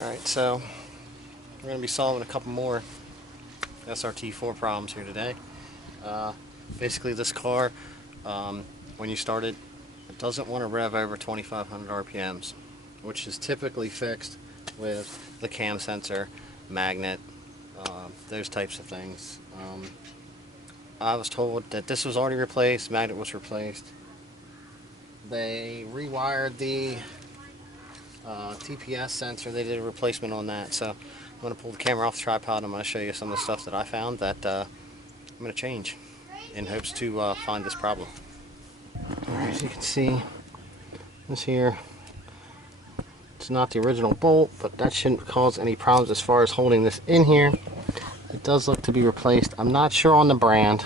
Alright, so we're going to be solving a couple more srt4 problems here today. Basically this car, when you start it, it doesn't want to rev over 2500 RPMs, which is typically fixed with the cam sensor, magnet, those types of things. I was told that this was already replaced, magnet was replaced. They rewired the TPS sensor. They did a replacement on that, so I'm going to pull the camera off the tripod. I'm going to show you some of the stuff that I found that I'm going to change in hopes to find this problem. Alright, as you can see, this here, it's not the original bolt, but that shouldn't cause any problems as far as holding this in here. It does look to be replaced. I'm not sure on the brand.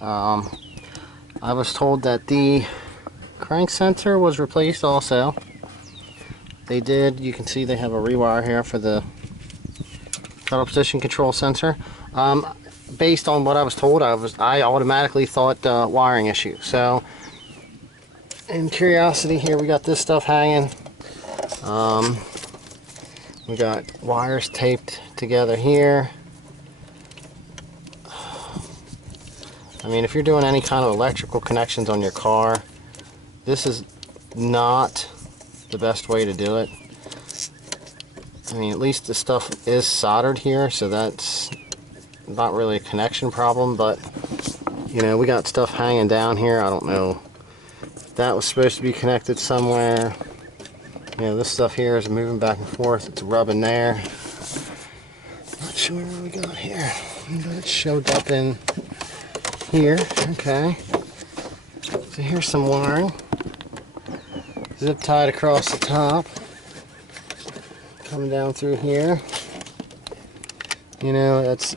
I was told that the crank sensor was replaced also. They did. You can see they have a rewire here for the throttle position control sensor. Based on what I was told, I automatically thought wiring issue. So, in curiosity, here we got this stuff hanging. We got wires taped together here. I mean, if you're doing any kind of electrical connections on your car, this is not the best way to do it. I mean, at least the stuff is soldered here, so that's not really a connection problem, but you know, we got stuff hanging down here. I don't know if that was supposed to be connected somewhere. You know, this stuff here is moving back and forth. It's rubbing there. Not sure what we got here. It showed up in here. Okay. So here's some wiring. Zip tied across the top, coming down through here. You know, that's,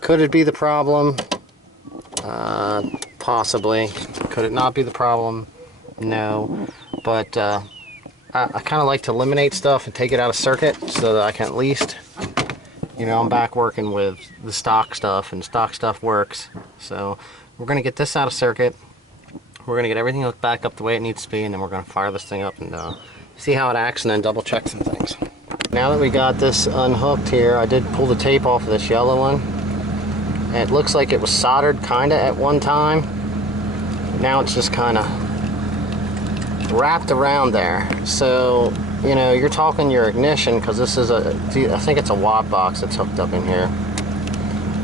could it be the problem? Possibly. Could it not be the problem? No. But I kind of like to eliminate stuff and take it out of circuit so that I can at least, you know, I'm back working with the stock stuff, and stock stuff works. So we're going to get this out of circuit. We're going to get everything hooked back up the way it needs to be, and then we're going to fire this thing up and see how it acts, and then double check some things. Now that we got this unhooked here, I did pull the tape off of this yellow one. And it looks like it was soldered kind of at one time. Now it's just kind of wrapped around there. So, you know, you're talking your ignition, because this is I think it's a watt box that's hooked up in here.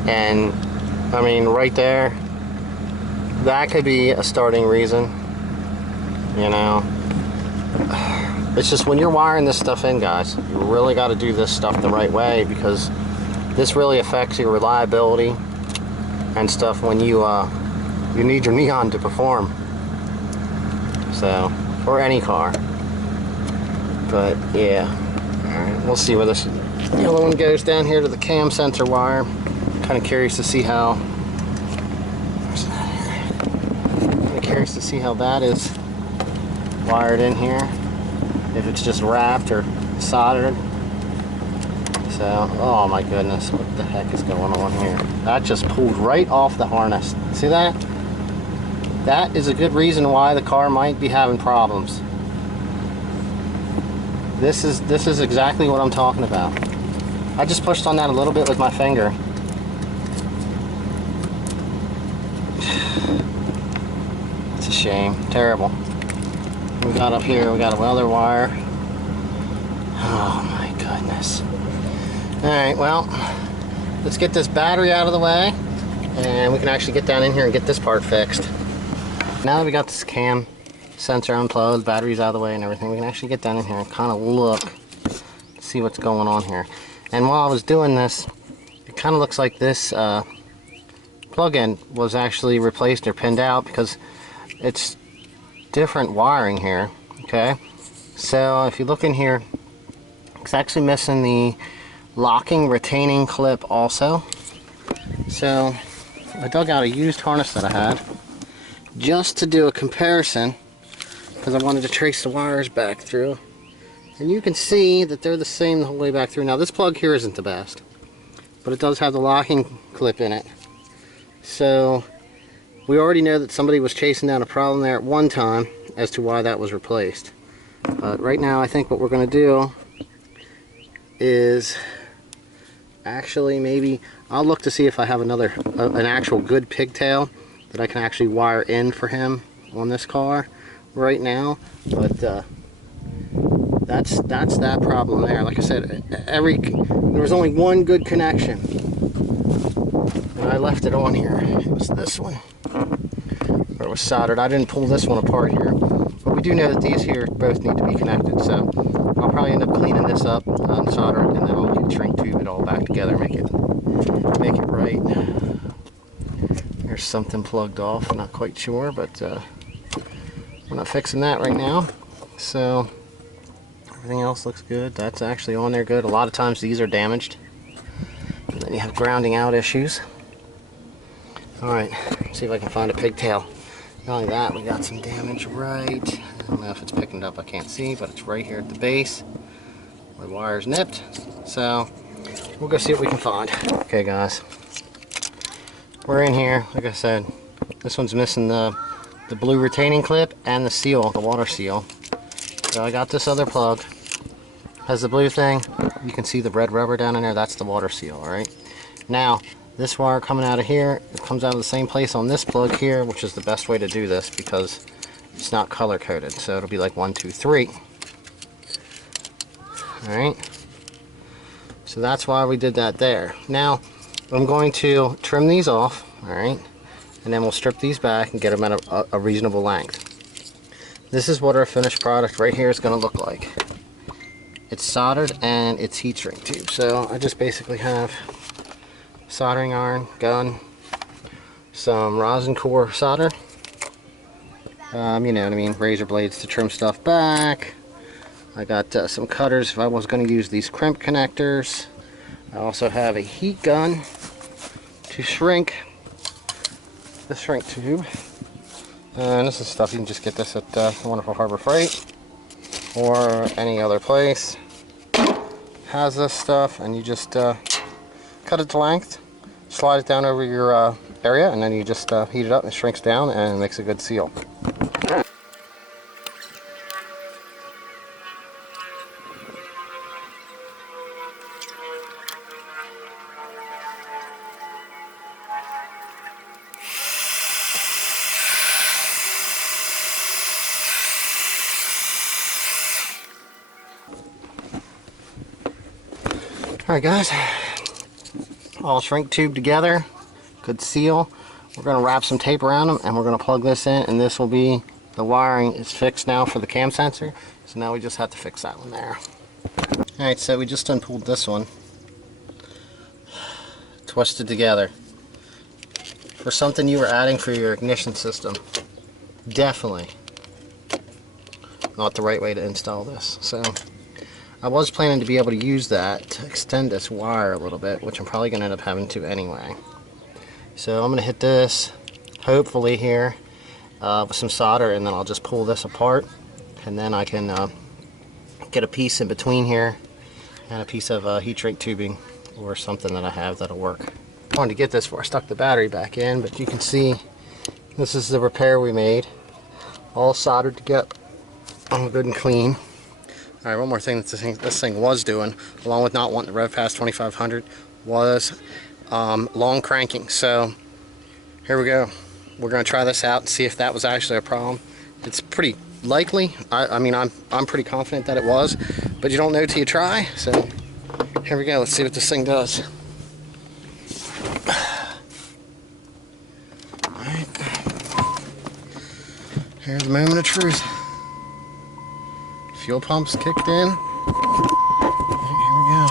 And, I mean, right there, that could be a starting reason, you know. It's just when you're wiring this stuff in, guys, you really got to do this stuff the right way, because this really affects your reliability and stuff when you need your neon to perform. So, or any car. But yeah, all right, we'll see where this yellow one goes down here to the cam sensor wire. Kind of curious to see how. Curious to see how that is wired in here, if it's just wrapped or soldered. So, oh my goodness, what the heck is going on here? That just pulled right off the harness. See that? That is a good reason why the car might be having problems. This is exactly what I'm talking about. I just pushed on that a little bit with my finger. It's a shame. Terrible. We got up here, we got a welder wire. Oh my goodness. Alright, well, let's get this battery out of the way, and we can actually get down in here and get this part fixed. Now that we got this cam sensor unplugged, battery's out of the way and everything, we can actually get down in here and kind of look, see what's going on here. And while I was doing this, it kind of looks like this plug-in was actually replaced or pinned out, because it's different wiring here. Okay, so if you look in here, it's actually missing the locking retaining clip also. So I dug out a used harness that I had just to do a comparison, because I wanted to trace the wires back through, and you can see that they're the same the whole way back through. Now this plug here isn't the best, but it does have the locking clip in it. So we already know that somebody was chasing down a problem there at one time as to why that was replaced. But right now I think what we're going to do is actually maybe I'll look to see if I have an actual good pigtail that I can actually wire in for him on this car right now. But that's that problem there. Like I said, there was only one good connection, and I left it on here. It was this one, where it was soldered. I didn't pull this one apart here, but we do know that these here both need to be connected. So I'll probably end up cleaning this up, unsolder it, and then I'll shrink tube it all back together, make it right. There's something plugged off. I'm not quite sure, but we're not fixing that right now. So everything else looks good. That's actually on there good. A lot of times these are damaged, and then you have grounding out issues. Alright, see if I can find a pigtail. Not only that, we got some damage right, I don't know if it's picking it up, I can't see, but it's right here at the base where the wire's nipped. So we'll go see what we can find. Okay guys, we're in here. Like I said, this one's missing the blue retaining clip and the seal, the water seal. So I got this other plug, has the blue thing. You can see the red rubber down in there, that's the water seal. Alright, now this wire coming out of here, it comes out of the same place on this plug here, which is the best way to do this because it's not color coded. So it'll be like 1, 2, 3. Alright, so that's why we did that there. Now I'm going to trim these off, alright, and then we'll strip these back and get them at a reasonable length. This is what our finished product right here is going to look like. It's soldered and it's heat shrink tube. So I just basically have soldering iron, gun, some rosin core solder, you know what I mean, razor blades to trim stuff back. I got some cutters if I was going to use these crimp connectors. I also have a heat gun to shrink the shrink tube. And this is stuff you can just get this at wonderful Harbor Freight or any other place. Has this stuff, and you just cut it to length, slide it down over your area, and then you just heat it up and it shrinks down and it makes a good seal. Alright guys, all shrink tube together, good seal. We're going to wrap some tape around them and we're going to plug this in, and this will be, the wiring is fixed now for the cam sensor, so now we just have to fix that one there. Alright, so we just unpulled this one, twisted together. For something you were adding for your ignition system, definitely not the right way to install this. So I was planning to be able to use that to extend this wire a little bit, which I'm probably going to end up having to anyway. So I'm going to hit this, hopefully here, with some solder, and then I'll just pull this apart, and then I can get a piece in between here and a piece of heat shrink tubing or something that I have that'll work. I wanted to get this before I stuck the battery back in, but you can see this is the repair we made, all soldered together, all good and clean. Alright, one more thing that this thing was doing, along with not wanting to rev past 2500, was long cranking. So here we go. We're going to try this out and see if that was actually a problem. It's pretty likely. I mean, I'm pretty confident that it was, but you don't know till you try. So here we go. Let's see what this thing does. Alright. Here's the moment of truth. Fuel pumps kicked in. Here we go.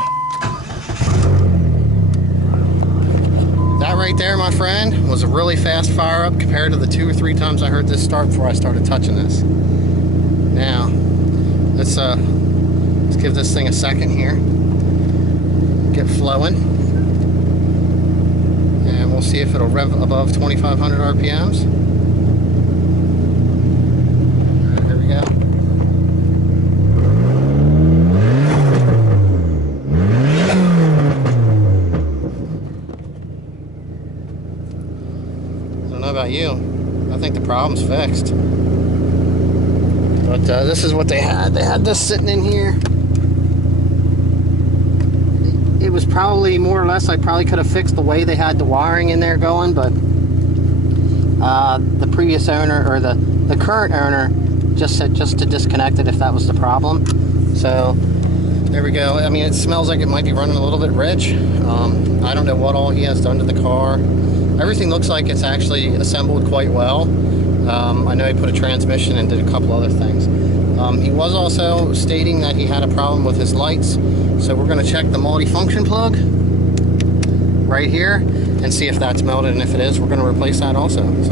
That right there, my friend, was a really fast fire up compared to the 2 or 3 times I heard this start before I started touching this. Now, let's give this thing a second here. Get flowing. And we'll see if it'll rev above 2,500 RPMs. Here we go. I don't know about you. I think the problem's fixed. But this is what they had. They had this sitting in here. It was probably more or less, I probably could have fixed the way they had the wiring in there going, but the previous owner, or the current owner, just said just to disconnect it if that was the problem. So there we go. I mean, it smells like it might be running a little bit rich. I don't know what all he has done to the car. Everything looks like it's actually assembled quite well. I know he put a transmission and did a couple other things. He was also stating that he had a problem with his lights. So we're going to check the multi-function plug right here and see if that's melted, and if it is, we're going to replace that also. So